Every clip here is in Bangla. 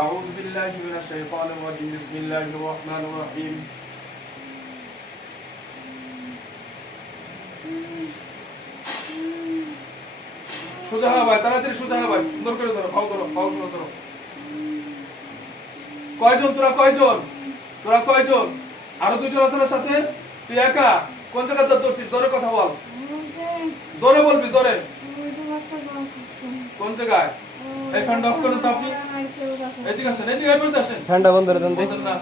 أعوذ بالله من الشيطان الرجيم بسم الله الرحمن الرحيم সোজা হওয়া ভাই তাড়াতাড়ি সোজা হওয়া ভাই সুন্দর করে ধরো পাও ধরো পাও সুন্দর ধরো কয়জন তোরা কয়জন তোরা কয়জন আরো দুজন আছে না সাথে তুই একা কোন জায়গায় তোর ধরছিস জোরে কথা বল জোরে বলবি জোরে কোন জায়গায় এই ফ্যানটা অফ করেন তো আপনি। এদিকে আসেন এদিকে এদিকে আসেন। ঠান্ডা বন্ধ করে দেন না।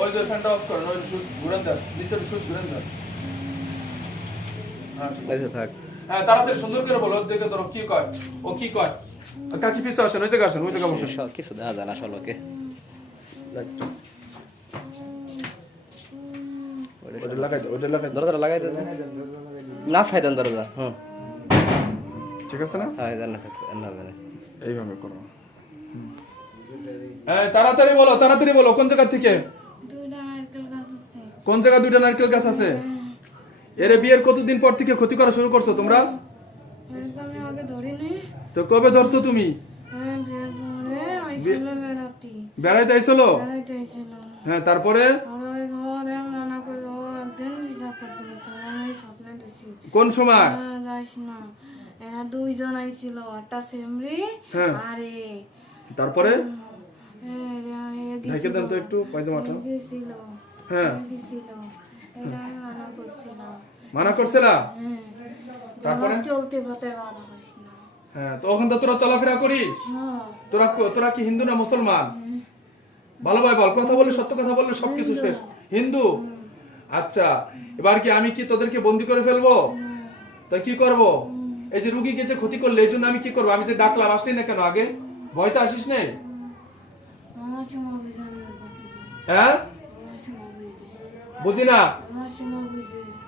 ওই যে ফ্যানটা অফ করেন ওই সুইচ ঘুরেন দেন সুইচ ঘুরেন দেন। হ্যাঁ থাক। হ্যাঁ তাড়াতাড়ি সুন্দর করে বলো দিকে ধরো কি কয়? ও কি কয়? কাকি পিছে আসেন ওই জায়গায় আসেন ওই জায়গায় বসেন। কিছু দেওয়া যায় না সলোকে ওটা লাগাই ওটা লাগাই দরজা লাগাই দেন না ফাই দেন দরজা। হুম। ঠিক আছে না? হ্যাঁ এইভাবে করো। হ্যাঁ তাড়াতাড়ি বলো তাড়াতাড়ি বলো কোন জায়গা থেকে? কোন জায়গা দুইটা নারকেল গাছ আছে? এর বিয়ের কতদিন পর থেকে ক্ষতি করা শুরু করছ তোমরা? তো কবে ধরছো তুমি? বেড়াইতে আইছিল হ্যাঁ তারপরে? কোন সময়? দুইজন আইছিল একটা সেমরি হ্যাঁ। আরে। তারপরে? ঢেকে দেন তো একটু পায়জামাটা হ্যাঁ। মানা করছিলা। হ্যাঁ। তারপরে? চলতে পথে বাধা হ্যাঁ তো ওখান তোরা চলাফেরা করিস? তোরা তোরা কি হিন্দু না মুসলমান? ভালো ভাই বল কথা বললে সত্য কথা বললে সবকিছু শেষ। হিন্দু? আচ্ছা এবার কি আমি কি তোদেরকে বন্দি করে ফেলব? তো কি করব? এই যে রুগীকে যে ক্ষতি করলে, এই জন্য আমি কি করব? আমি যে ডাকলাম আসলি না কেন আগে? ভয় তো আসিস নেই। হ্যাঁ? বুঝে না?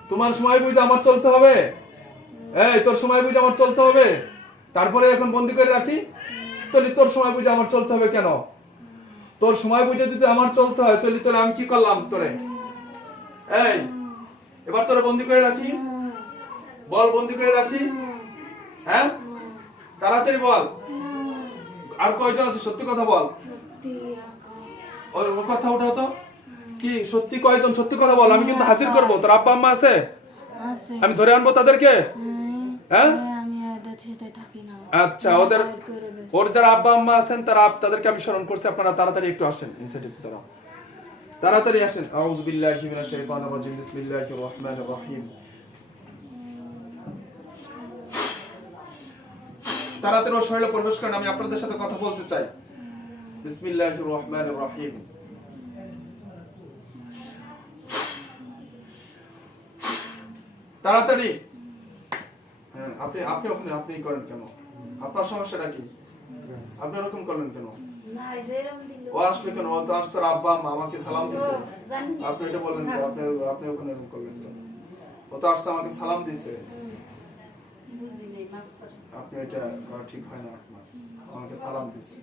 তোমার সময় বুঝে আমার চলতে হবে। এই, তোর সময় বুঝে আমার চলতে হবে। তারপরে এখন বন্দি করে রাখি? তাহলে তোর সময় বুঝে আমার চলতে হবে কেন? তোর সময় বুঝে যদি আমার চলতে হয়, তাহলে তাহলে আমি কি করলাম তোরে? এই, এবার তোরে বন্দি করে রাখি। বল বন্দি করে রাখি। হ্যাঁ? তাড়াতাড়ি বল। আর কয়জন আছে? সত্যি কথা বল। ওর কথা উঠাও তো। কি সত্যি কয়জন? সত্যি কথা বল। আমি কিন্তু হাজির করব। তোর আব্বা আম্মা আছে? আমি ধরে আনব তাদেরকে? হ্যাঁ? আচ্ছা ওদের। ওর যারা আব্বা আম্মা আছেন তারা তাদেরকে আমি স্মরণ করছি। আপনারা তাড়াতাড়ি একটু আসেন দাঁড়াও তাড়াতাড়ি আসেন। আউযু বিল্লাহি মিনাশ শাইতানির রাজিম। বিসমিল্লাহির রহমানির রহিম। তাড়াতাড়ি ওর শরীরে প্রবেশ করেন আমি আপনাদের সাথে কথা বলতে চাই। বিসমিল্লাহির রহমানির রহিম। তাড়াতাড়ি। হ্যাঁ আপনি আপনি ওখানে আপনি করেন কেন? আপনার সমস্যাটা কি? আপনি ওরকম করলেন কেন? ও আসলে কেন? ও তো আসছে আব্বা আম্মা আমাকে সালাম দিছে। আপনি এটা বলেন আপনি আপনি ওখানে এরকম করলেন কেন? ও তো আসছে আমাকে সালাম দিছে। আপনি এটা করা ঠিক হয় না আপনার আমাকে সালাম দিছে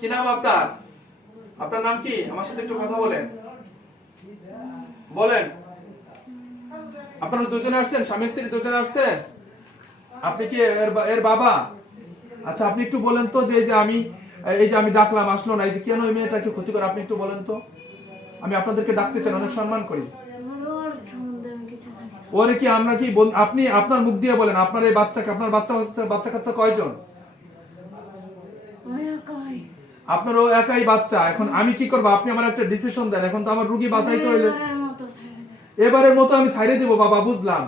কি নাম আপনার? আপনার নাম কি? আমার সাথে একটু কথা বলেন। বলেন। আপনারা দুজন আসছেন? স্বামী স্ত্রী দুজন আসছেন? আপনি কি এর বাবা? আচ্ছা আপনি একটু বলেন তো যে এই যে আমি, এই যে আমি ডাকলাম, আসলো না, এই যে কেন ওই মেয়েটাকে ক্ষতি করে? আপনি একটু বলেন তো। আমি আপনাদেরকে ডাকতে চাই, অনেক সম্মান করি। ওর কি আমরা কি আপনি আপনার মুখ দিয়ে বলেন আপনার এই বাচ্চাকে আপনার বাচ্চা বাচ্চা বাচ্চা কাচ্চা কয়জন? আপনার ও একাই বাচ্চা এখন আমি কি করব? আপনি আমার একটা ডিসিশন দেন এখন তো আমার রুগী বাঁচাইতে হইলে এবারের মতো আমি ছাইড়ে দিব বাবা বুঝলাম।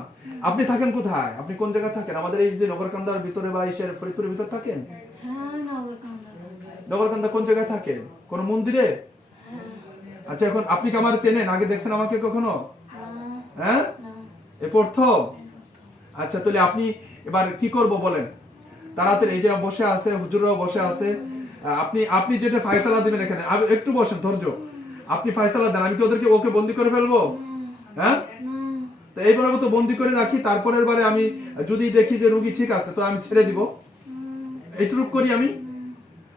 আপনি থাকেন কোথায়? আপনি কোন জায়গায় থাকেন? আমাদের এই যে নগরকান্দার ভিতরে বা এসের ফরিদপুরের ভিতর থাকেন? হ্যাঁ নগর নগরকান্দা কোন জায়গায় থাকেন? কোন মন্দিরে? আচ্ছা এখন আপনি কি আমার চেনেন? আগে দেখছেন আমাকে কখনো? হ্যাঁ। আচ্ছা তাহলে আপনি এবার কি করব বলেন? তাড়াতাড়ি, এই যে বসে আছে বসে আছে। আপনি আপনি যেটা ফায়সালা দিবেন এখানে একটু বসেন, ধৈর্য। আপনি ফায়সালা দেন, আমি কি ওদেরকে, ওকে বন্দি করে ফেলব? হ্যাঁ? তো এইবার মতো বন্দি করে রাখি, তারপরের বারে আমি যদি দেখি যে রুগী ঠিক আছে, তো আমি ছেড়ে দিব। এইটুকু করি আমি।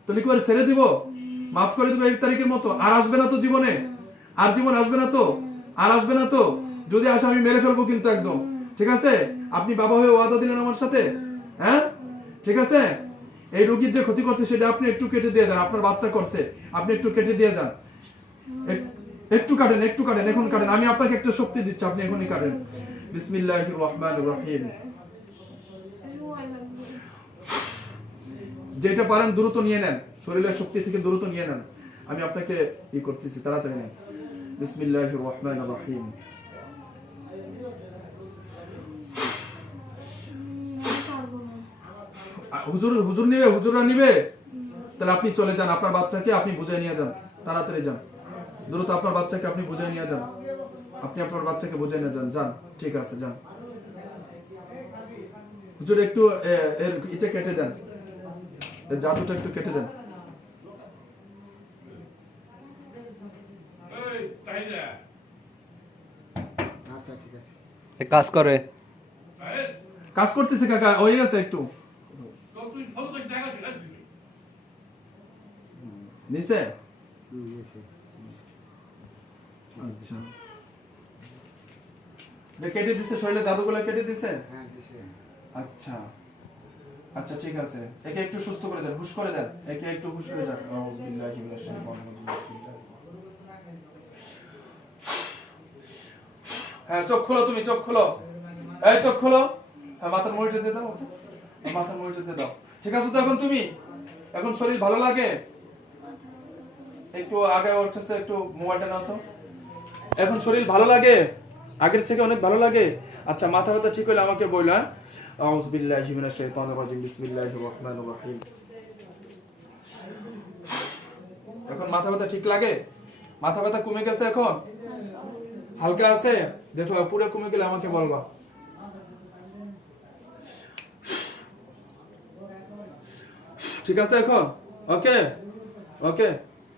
তাহলে কি ওর ছেড়ে দিব? মাফ করে দিব এক তারিখের মতো। আর আসবে না তো জীবনে? আর জীবন আসবে না তো? আর আসবে না তো? যদি আসে আমি মেরে ফেলব কিন্তু একদম। ঠিক আছে? আপনি বাবা হয়ে ওয়াদা দিলেন আমার সাথে? হ্যাঁ? ঠিক আছে? এই রোগীর যে ক্ষতি করছে সেটা আপনি একটু কেটে দিয়ে যান। আপনার বাচ্চা করছে, আপনি একটু কেটে দিয়ে যান। একটু কাটেন একটু কাটেন, এখন কাটেন। আমি আপনাকে একটা শক্তি দিচ্ছি, আপনি এখনই কাটেন। বিসমিল্লাহির রহমানির রহিম। যেটা পারেন দ্রুত নিয়ে নেন। শরীরের শক্তি থেকে দ্রুত নিয়ে নেন। আমি আপনাকে ই করতেছি, তাড়াতাড়ি নেন। বিসমিল্লাহির রহমানির রহিম হুম, আমি পারব না আ, হুজুর হুজুর নিবে হুজুররা নিবে। তাহলে আপনি চলে যান আপনার বাচ্চাকে আপনি বুঝাই নিয়ে যান তাড়াতাড়ি যান। দ্রুত আপনার বাচ্চাকে আপনি বুঝাই নিয়ে যান। আপনি আপনার বাচ্চাকে বুঝাই নিয়ে যান যান ঠিক আছে যান। হুজুর একটু এর এটা কেটে দেন। এর জাদুটা একটু কেটে দেন। কাজ করে। কাজ করতেছে কাকা হয়ে গেছে একটু। নিছে আচ্ছা কেটে দিছে শরীরে জাদুগুলো কেটে দিছে? আচ্ছা। আচ্ছা ঠিক আছে। একে একটু সুস্থ করে দেন হুশ করে দেন। একে একটু হুশ করে যান আউযু মিনাশ শাইতানির রাজিম হ্যাঁ চোখ খোলো তুমি চোখ খোলো। এই চোখ খোলো। হ্যাঁ মাথার মরিটা দিয়ে দাও হ্যাঁ, মাথার মরিটা দিয়ে দাও। ঠিক আছে তো এখন তুমি? এখন শরীর ভালো লাগে? একটু আগে উঠতেছে একটু মোবাইলটা নাও তো। এখন শরীর ভালো লাগে? আগের থেকে অনেক ভালো লাগে? আচ্ছা মাথা ব্যথা ঠিক হলে আমাকে বললা আউযু বিল্লাহি মিনাশ শাইতানির রাজিম, বিসমিল্লাহির রহমানির রহিম। এখন মাথা ব্যথা ঠিক লাগে? মাথা ব্যথা কমে গেছে এখন? হালকা আছে? দেখো, পুরো কমে গেলে আমাকে বলবা। ঠিক আছে এখন? ওকে? ওকে?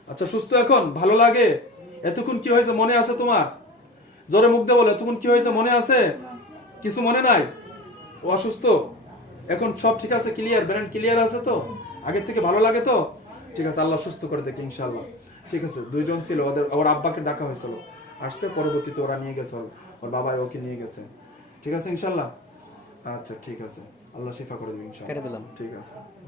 আচ্ছা সুস্থ এখন? ভালো লাগে? এতক্ষণ কি হয়েছে? মনে আছে তোমার? জোরে মুখ দিয়ে বলো এতক্ষণ কি হয়েছে? মনে আছে? কিছু মনে নাই? ও অসুস্থ? এখন সব ঠিক আছে? ক্লিয়ার ব্রেন ক্লিয়ার আছে তো? আগের থেকে ভালো লাগে তো? ঠিক আছে আল্লাহ সুস্থ করে দেখি ইনশাআল্লাহ। ঠিক আছে দুইজন ছিল ওদের ওর আব্বাকে ডাকা হয়েছিল। আসছে পরবর্তীতে ওরা নিয়ে গেছে ওর- বাবা ওকে নিয়ে গেছে। ঠিক আছে ইনশাল্লাহ আচ্ছা ঠিক আছে। আল্লাহ শিফা করে দেবে ইনশাআল্লাহ। ঠিক আছে।